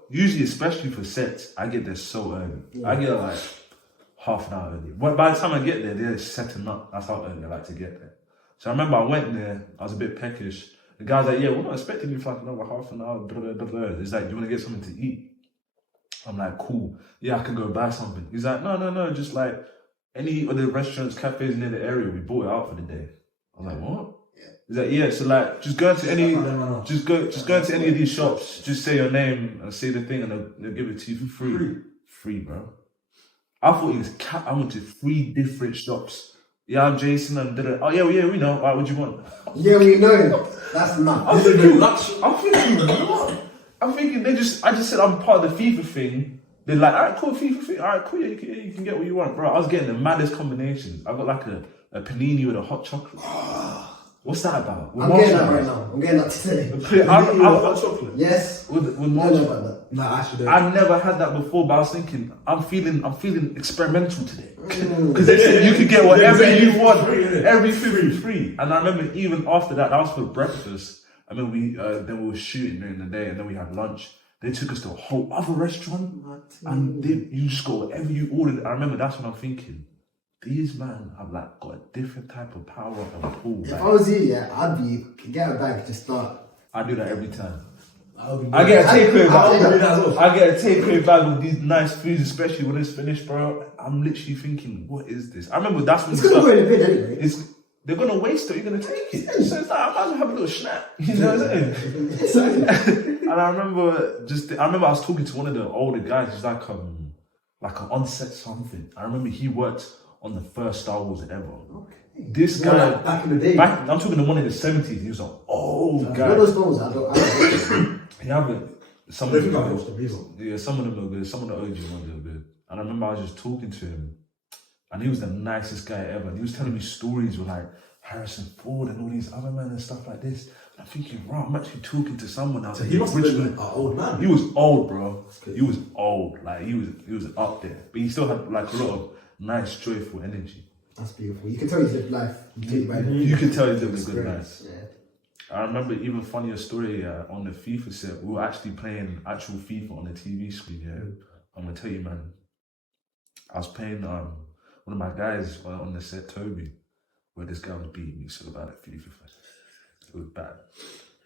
usually especially for sets, I get there so early. I get there like half an hour early. But by the time I get there, they're setting up. That's how early I like to get there. So I remember I went there, I was a bit peckish. The guy's like, yeah, we're not expecting you for like another half an hour. Blah, blah, blah. He's like, do you want to get something to eat? I'm like, cool. Yeah, I can go buy something. He's like, no, just like any of the restaurants, cafes near the area, we bought it out for the day. I was like, what? He's like, yeah, so like, just go into any, just go into any of these shops, just say your name and say the thing, and they'll give it to you for free. Free, bro. I thought he was I went to 3 different shops. Yeah, I'm Jason, and oh yeah, we know. Alright, what do you want? Yeah, we know. That's not. I'm thinking, what? I'm thinking I just said I'm part of the FIFA thing. They're like, alright, cool, FIFA thing. Alright, cool, yeah, you can get what you want, bro. I was getting the maddest combinations. I got like a panini with a hot chocolate. What's that about? I'm getting that right now. I'm getting that today. Hot chocolate. Yes. With I know about that. Nah, actually, I've never had that before, but I was thinking, I'm feeling experimental today. Because they said you could get whatever you want, everything free. And I remember even after that was for breakfast. I mean, then we were shooting during the day, and then we had lunch. They took us to a whole other restaurant, and you just got whatever you ordered. I remember that's when I'm thinking, these men have like got a different type of power and pull. If I was you, yeah, I'd be get a bag to start. I do that every time. I get a takeaway bag. I get a takeaway bag with these nice foods, especially when it's finished, bro. I'm literally thinking, what is this? I remember that's when it's gonna go in a bit anyway. They're gonna waste it. You're gonna take it. So it's like I might as well have a little snack. You know what I'm saying? And I remember I was talking to one of the older guys. He's like an on-set something. I remember he worked on the first Star Wars ever. Okay. This guy back in the day. I'm talking to one in the 70s. He was an old guy. What are those films? I don't some of them are good. Yeah, some of them are good. Some of the OG ones are good. And I remember I was just talking to him, and he was the nicest guy ever. And he was telling me stories with like Harrison Ford and all these other men and stuff like this. And I'm thinking, wow, I'm actually talking to someone else. So he must have been an old man. He was old, bro. He was old. Like he was up there, but he still had like a lot of nice, joyful energy. That's beautiful. You can tell he's lived life. You can tell he's lived a good life. Yeah. I remember even funnier story on the FIFA set. We were actually playing actual FIFA on the TV screen. Yeah, I'm gonna tell you, man. I was playing one of my guys on the set, Toby, where this guy was beating me so bad at FIFA. It was bad.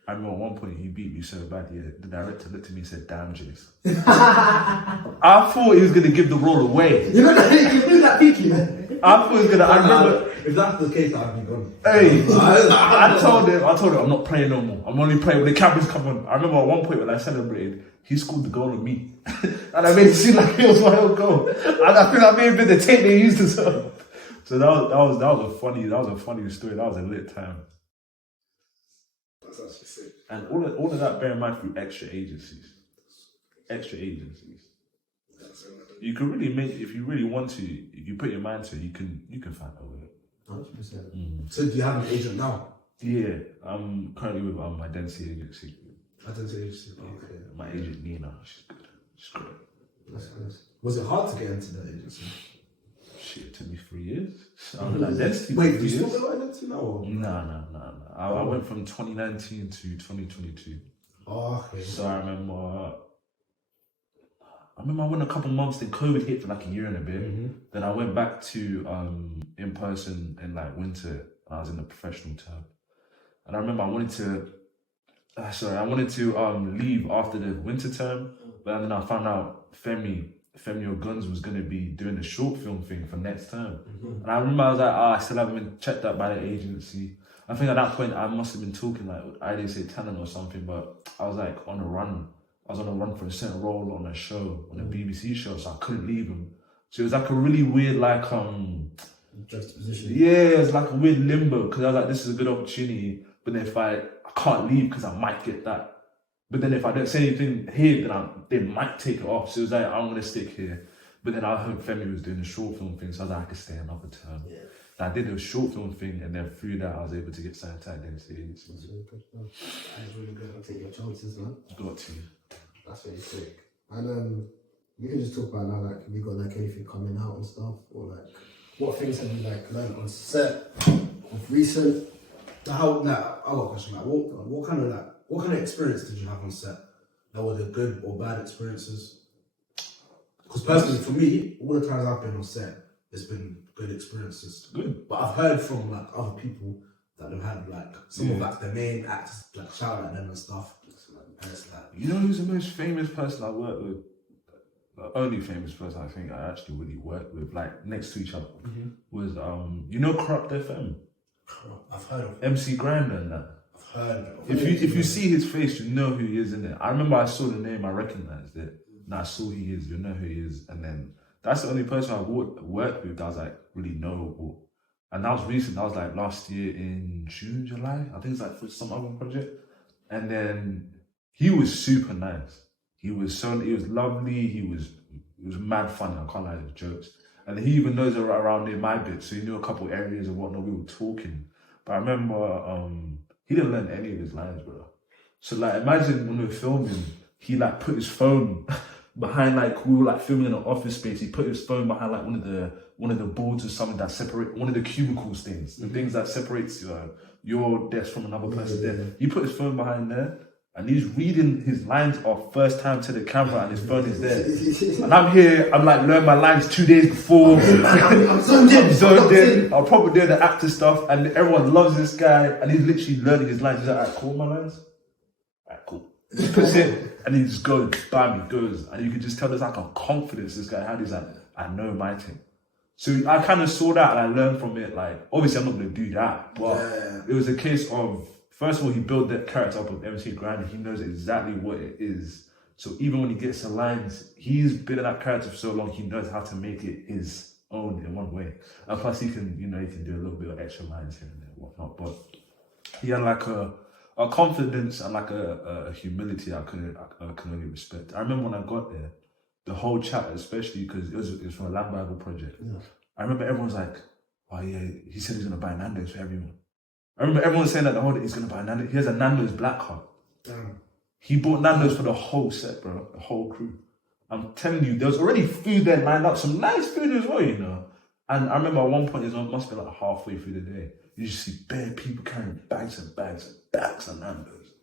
I remember at one point he beat me so bad. Yeah, the director looked at me and said, "Damn, Jace." I thought he was gonna give the role away. You do that peaky, man. I thought he was gonna. I remember. If that's the case, I'd be gone. Hey, I told him I'm not playing no more. I'm only playing when the cameras come on. I remember at one point when I celebrated, he scored the goal on me, and I made it seem like it was my own goal. And I think that may have been the tape they used as well. So that was a funny story. That was a lit time. That's actually sick. And all of that, bear in mind, through extra agencies. You can really make, if you really want to, if you put your mind to it, you can find a way. 100%. So do you have an agent now? Yeah, I'm currently with my Identity agency. Identity agency. Okay. My agent Nina, she's good. She's great. That's good. Was it hard to get into that agency? Shit, it took me 3 years. I was like, Identity. Wait, do you still got Identity now? Or? No. I went from 2019 to 2022. Oh, okay. So I remember I went a couple months, then COVID hit for like a year and a bit. Mm-hmm. Then I went back to in person in like winter, and I was in the professional term. And I remember I wanted to sorry, I wanted to leave after the winter term, but then I found out Femi Oguns was going to be doing a short film thing for next term. And I remember I was like, I still haven't been checked out by the agency. I think at that point I must have been talking like with IDA Say Talent or something, but I was like on a run. I was on a run for a certain role on a show, on a BBC show, so I couldn't leave him. So it was like a really weird juxtaposition. yeah, it was like a weird limbo because I was like, this is a good opportunity, but then if I can't leave because I might get that. But then if I don't say anything here, then they might take it off. So it was like, I'm going to stick here. But then I heard Femi was doing a short film thing, so I was like, I could stay another term. Yeah. And I did a short film thing, and then through that, I was able to get signed to identity agency. That's really good. That's really good. I'll take your chances, man. Got to. That's really sick. And we can just talk about now, like, have you got like anything coming out and stuff? Or like, what things have you like learned on set of recent? I got a question. Like, what kind of experience did you have on set? Like, were they good or bad experiences? Because personally, for me, all the times I've been on set, it's been good experiences. Good. But I've heard from like other people that have had like some of like the main actors like shout at them and stuff. And it's like, you know who's the most famous person I worked with? The only famous person I think I actually really worked with, like next to each other, was you know Corrupt FM. I've heard of MC Grinder and that. I've heard of If you see his face, you know who he is in it. I remember I saw the name, I recognized it. And I saw who he is, you know who he is. And then that's the only person I worked with that was like really knowable. And that was recent. That was like last year in June, July. I think it's like for some other project. And then he was super nice. He was lovely. He was mad funny. I can't lie, his jokes. And he even knows around near my bit, so he knew a couple areas and whatnot. We were talking. But I remember he didn't learn any of his lines, bro. So like imagine when we were filming, he like put his phone behind, like we were like filming in an office space. He put his phone behind like one of the boards or something that separate one of the cubicles things, the things that separates your desk from another person's desk. He put his phone behind there. And he's reading his lines off first time to the camera and his phone is there. And I'm here, I'm like learning my lines 2 days before. I'm zoned in. I'll probably do the actor stuff and everyone loves this guy and he's literally learning his lines. He's like, alright, cool, my lines? Alright, cool. He puts it and he just goes, bam, he goes. And you can just tell there's like a confidence this guy had. He's like, I know my thing. So I kind of saw that and I learned from it. Like, obviously I'm not going to do that, but it was a case of, first of all, he built that character up with MC Grinder. He knows exactly what it is. So even when he gets the lines, he's been in that character for so long, he knows how to make it his own in one way. And plus he can, he can do a little bit of extra lines here and there and whatnot. But he had like a confidence and like a humility I can only respect. I remember when I got there, the whole chat, especially because it was from a Land Bible project. Yeah. I remember everyone was like, oh yeah, he said he's going to buy Nando's for everyone. I remember everyone saying that the whole day he's going to buy Nando's. He has a Nando's black card. Damn. He bought Nando's for the whole set, bro. The whole crew. I'm telling you, there was already food there lined up. Some nice food as well, And I remember at one point, it must be like halfway through the day, you just see bare people carrying bags and bags and bags of Nando's.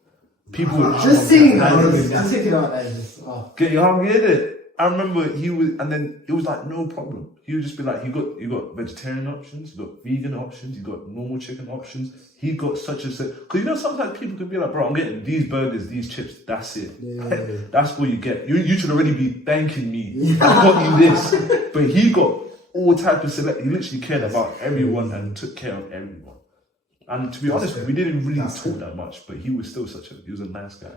People were just seeing Nando's. Just thinking about that. Getting hungry, innit? I remember he was, and then it was like no problem. He would just be like, you got vegetarian options, you got vegan options, you got normal chicken options. He got such a set. Because sometimes people can be like, bro, I'm getting these burgers, these chips, that's it. Yeah. That's what you get. You should already be thanking me. I got you this. But he got all types of select. He literally cared about everyone and took care of everyone. And to be honest, we didn't really talk that much, but he was still he was a nice guy.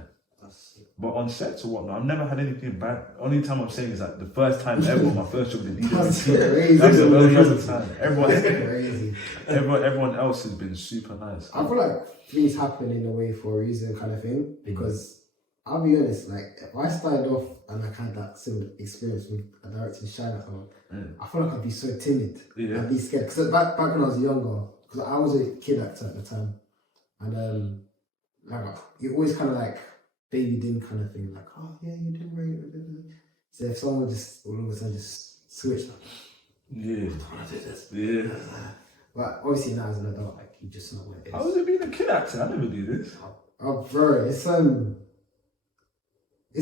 But on sets or whatnot, I've never had anything bad. Only time I'm saying is like the first time ever, my first job with the leader. That's the only other time. Everyone else has been super nice. I feel like things happen in a way for a reason, kind of thing. Because I'll be honest, like if I started off and I had that similar experience with a director in Chinatown, I feel like I'd be so timid. I'd be scared. Because back when I was younger, because I was a kid actor at the time, and like you always kind of like baby Dim kind of thing, like, oh yeah, you're doing great. So if someone would just all of a sudden just switch, like, yeah, I don't want to do this. Yeah. But obviously now as an adult, like you just know what it is. How was it being a kid actor? I never do this. Oh, bro, it's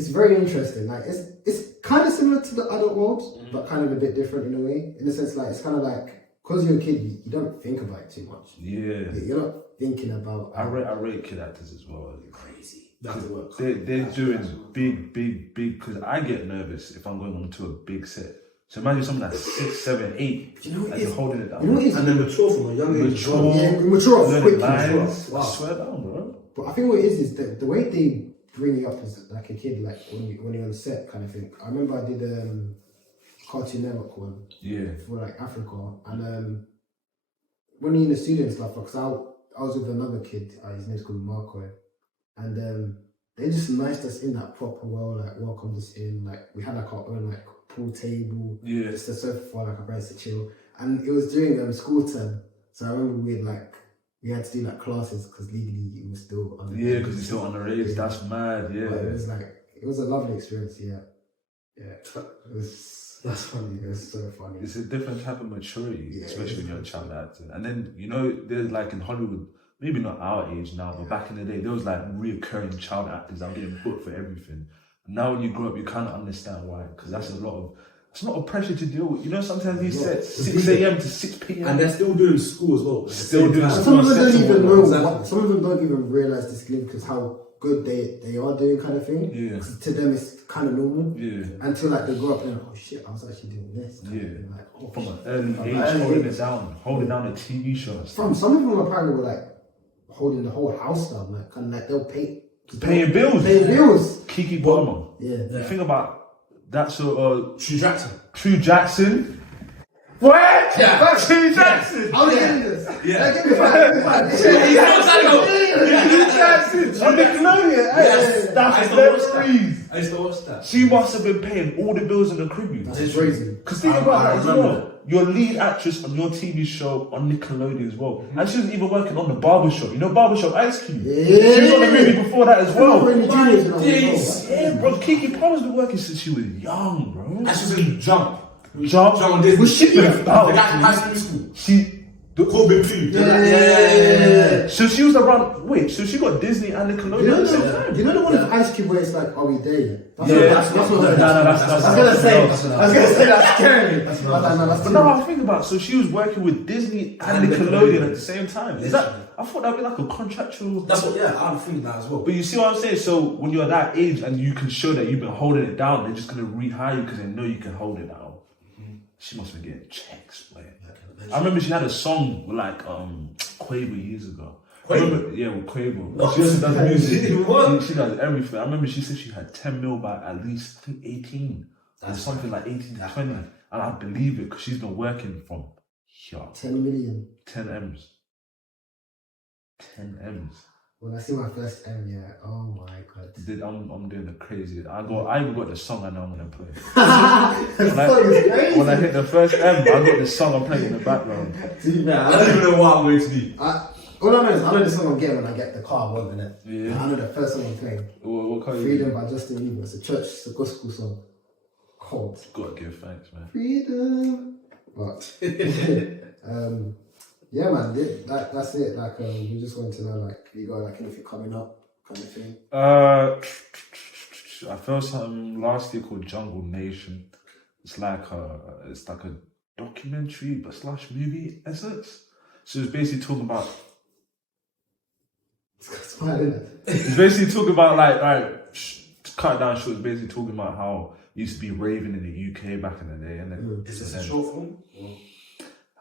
very interesting. Like it's kind of similar to the adult world, but kind of a bit different in a way. In a sense, like it's kind of like because you're a kid, you don't think about it too much. Yeah. You're not thinking about. I rate kid actors as well. Crazy. That's the work. They're doing big, because I get nervous if I'm going onto a big set. So imagine something like 6, 7, 8, Do you know what and it you're is? holding it down. You know what it is? And then mature from a young age. Mature. Yeah, we mature Learning quickly. lines. Wow. I swear down, bro. But I think what it is the way they bring you up as like a kid, like when you're on set kind of thing. I remember I did Cartoon Network one Yeah. for like Africa, and when you're in the studio and stuff, because I was with another kid, his name's called Marco, and they just niced us in that proper well, like welcomed us in, like we had like our own like pool table, Yeah. just a sofa for like our friends to chill, and it was during school term, so I remember we had to do like classes because legally it was still under. Yeah, because it's still underage. That's mad, yeah. But it was a lovely experience, yeah. That's funny. It was so funny. It's a different type of maturity, Yeah, especially when it you're a is. child actor. And then, there's like in Hollywood, maybe not our age now, but back in the day, there was like reoccurring child actors that were getting booked for everything. Now when you grow up, you kind of understand why, because that's it's a lot of pressure to deal with. Sometimes these sets, 6 a.m. to 6 p.m. And they're still doing school as well. Still doing And school. some of them don't Sets even and know. whatnot. Some of them don't even realize this because how good they are doing, kind of thing. Yeah. 'Cause to them, it's kind of normal. Yeah. Until like they grow up and oh shit, I was actually doing this. kind of Yeah. thing, like, oh, From shit. an early From age, an early holding age. it down, holding down the TV shows. Some of them apparently were like holding the whole house down, like kind of like they'll pay. Paying bills. Paying bills. Kiki Palmer. Yeah. You think about that sort of True Jackson. True Jackson. What? Yeah. True Jackson. How are you getting this? Yeah. Like, give me five, give me five. True Jackson. On Nickelodeon. Yes. That's I used to watch memories. I used to watch that. She must have been paying all the bills in the tribute. That's crazy. Because think I about that as remember well. Your lead actress on your TV show on Nickelodeon as well. And she was even working on the barbershop. Barbershop Ice Cube? Yeah. She was on the movie before that as well. When you do this, and I was Jeez. like, Yeah, bro. Kiki Palmer's been working since she was young, bro. And she was in Jump. Jump. Jump on Disney. Was she Yeah. about? The guy from High School. She. Cool Big Two. Yeah. So she was around. Wait, so she got Disney and Nickelodeon You know, at the same time? you know the one with Ice Cube where it's like, are we there yet? That's Yeah. what, that's what No, that's I was gonna say. that's Scary. That's But now I think about it, so she was working with Disney and Nickelodeon at the same time. Is that? I thought that'd be like a contractual. That's what, yeah, I think that as well. But you see what I'm saying? So when you're that age and you can show that you've been holding it down, they're just gonna rehire you because they know you can hold it down. She must have been getting checks, boy. I remember she had a song with like Quavo years ago. Quavo? Yeah, with Quavo. What? She also does music. What? She does everything. I remember she said she had 10 mil by at least I think 18. Or That's something like 18 to 20. And I believe it because she's been working from here. 10 million. 10 M's. 10 M's. When I see my first M, yeah. Oh my god. I'm doing the crazy. I even got the song I know I'm gonna play. That song is crazy. When I hit the first M, I got the song I'm playing in the background. See, I don't even know what I'm going to do. all I know is I know the song I'm getting when I get the car, wasn't it? Yeah. I know the first song I'm playing. What kind Freedom by Justin Bieber. It's a church, it's a gospel song. Cold. Gotta give thanks, man. Freedom. But yeah, man, that's it. Like we just want to know, like, you got like anything coming up, kind of thing. I felt something last year called Jungle Nation. It's like a documentary but slash movie essence. So it's basically talking about. It's mad, isn't it? It's basically talking about to cut it down short. It's basically talking about how it used to be raving in the UK back in the day, and then Is this a short film?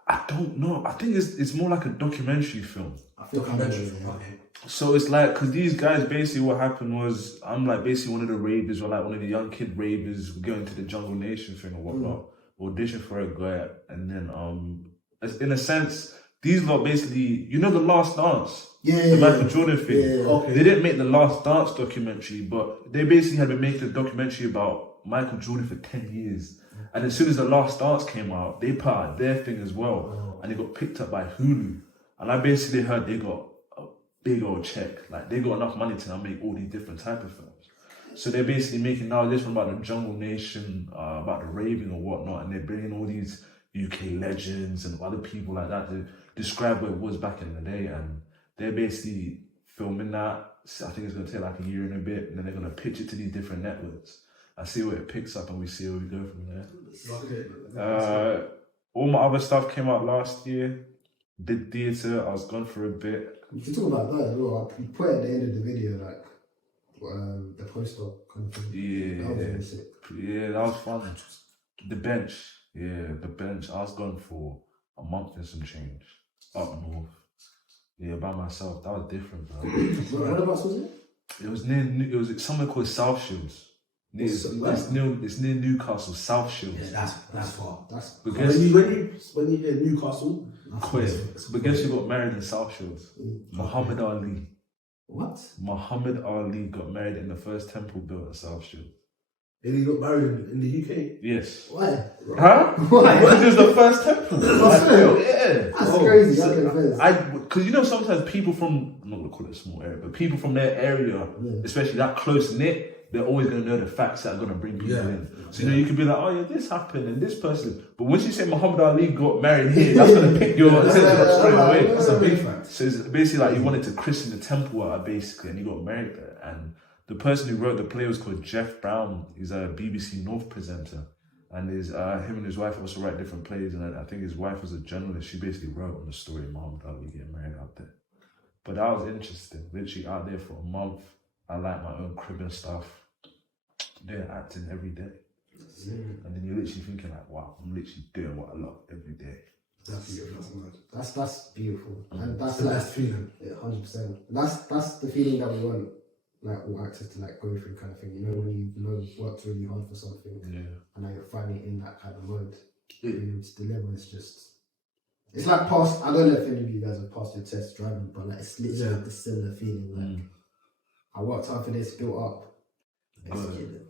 I don't know. I think it's more like a documentary film. I feel Documentary kind film, of, okay. So it's like, because these guys, basically what happened was, I'm like basically one of the ravers, or like one of the young kid ravers going to the Jungle Nation thing or whatnot, audition for a guy, and then in a sense, these lot basically, The Last Dance, the Michael Jordan thing. Yeah. Okay. They didn't make the Last Dance documentary, but they basically had been making a documentary about Michael Jordan for 10 years. And as soon as the Last Dance came out, they put out their thing as well, and they got picked up by Hulu. And I basically heard they got a big old check, like they got enough money to now make all these different type of films. So they're basically making now this one about the Jungle Nation, about the raving or whatnot, and they're bringing all these UK legends and other people like that to describe what it was back in the day. And they're basically filming that. So I think it's going to take like a year and a bit, and then they're going to pitch it to these different networks. I see where it picks up and we see where we go from there. All my other stuff came out last year. Did theatre, I was gone for a bit. You can talk about that as well. You put it at the end of the video, like, the poster kind of thing. Yeah, That was really sick. yeah, that was fun. The bench, the bench. I was gone for a month and some change up north. Yeah, by myself. That was different, bro. Whereabouts was it? It was near. It was somewhere called South Shields. It's near Newcastle, South Shields. Yeah, that's far. That's Because When you hear Newcastle, but guess who got married in South Shields? Muhammad Ali. what? Muhammad Ali got married in the first temple built in South Shields. and he got married in the UK. Yes. Why? Huh? Why? Because it was the first temple. Yeah. That's crazy. Okay, Because you know sometimes people from, I'm not gonna call it a small area, but people from their area, especially that close knit, they're always gonna know the facts that are gonna bring people in. So you know you could be like, oh yeah, this happened and this person. But once you say Muhammad Ali got married here, that's gonna pick your attention up straight away. That's a big fact. So it's basically like he wanted to christen the temple out basically, and he got married there. And the person who wrote the play was called Jeff Brown. He's a BBC North presenter. And him and his wife also write different plays, and I think his wife was a journalist. She basically wrote on the story of Muhammad Ali getting married out there. But that was interesting. Literally out there for a month. I like my own crib and stuff. Doing acting every day. And then you're literally thinking like, wow, I'm literally doing what I love every day. That's beautiful. That's beautiful, and that's the best feeling. 100%. That's the feeling that we want, like all actors to like go through, kind of thing. You know, when you've worked really hard for something, and now you're finally in that kind of mode. Being able to deliver, it's like past. I don't know if any of you guys have passed your test driving, but like it's literally the similar feeling. Like I worked hard for this, built up, executed.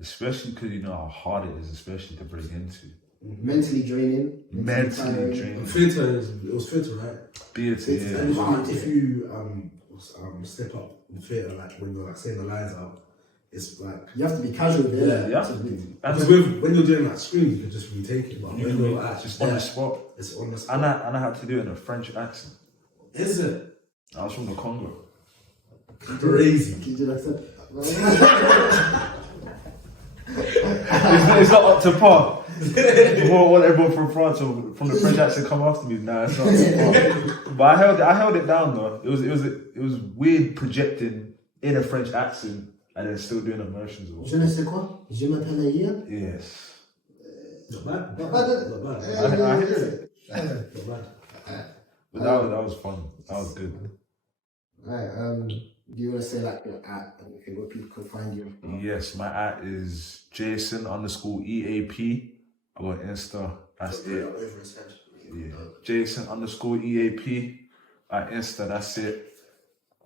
Especially because you know how hard it is, especially to break into. Mentally draining. Mentally draining. Theatre it was theatre, right? Theatre, yeah. And if you step up in theatre, like when you're like saying the lines out, it's like You have to be casual there. Yeah. because when you're doing that screen, you can just retake it, but when you're like just on the spot. it's on the spot. And I had to do it in a French accent. Is it I was from the Congo. crazy? Can you do that? It's not up to par. You won't want everyone from France or from the French accent come after me. Nah, it's not up to par. But I held it down though. It was weird projecting in a French accent and then still doing emotions. Je ne sais quoi. Je m'appelle hier. Yes. Not bad. Not bad. Not bad. I hear it. Not bad. But that was fun. That was good. Right. Do you want to say like your at and where people can find you? Yes, my at is Jason_EAP. I got Insta. That's it. Over his head. Yeah. Jason_EAP at Insta. That's it.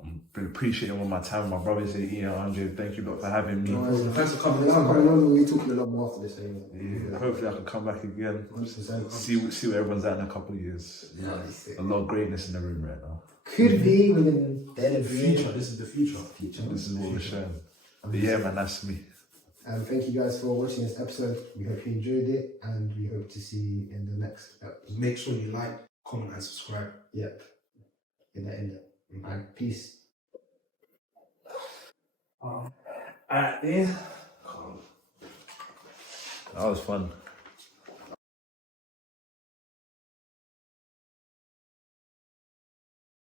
I'm really appreciating all my time with my brothers here, Ian, Andre. Thank you lot for having me. Thanks for coming. We're talking a lot more after this anyway. Yeah, hopefully I can come back again. 100%. See where everyone's at in a couple of years. Yeah, A lot of greatness in the room right now. could be within The future. This is the future. This is what we're showing. But yeah, man, that's me. Thank you guys for watching this episode. We hope you enjoyed it, and we hope to see you in the next episode. Make sure you like, comment, and subscribe. Yep. In the. Alright, peace. Alright, yeah. That was fun.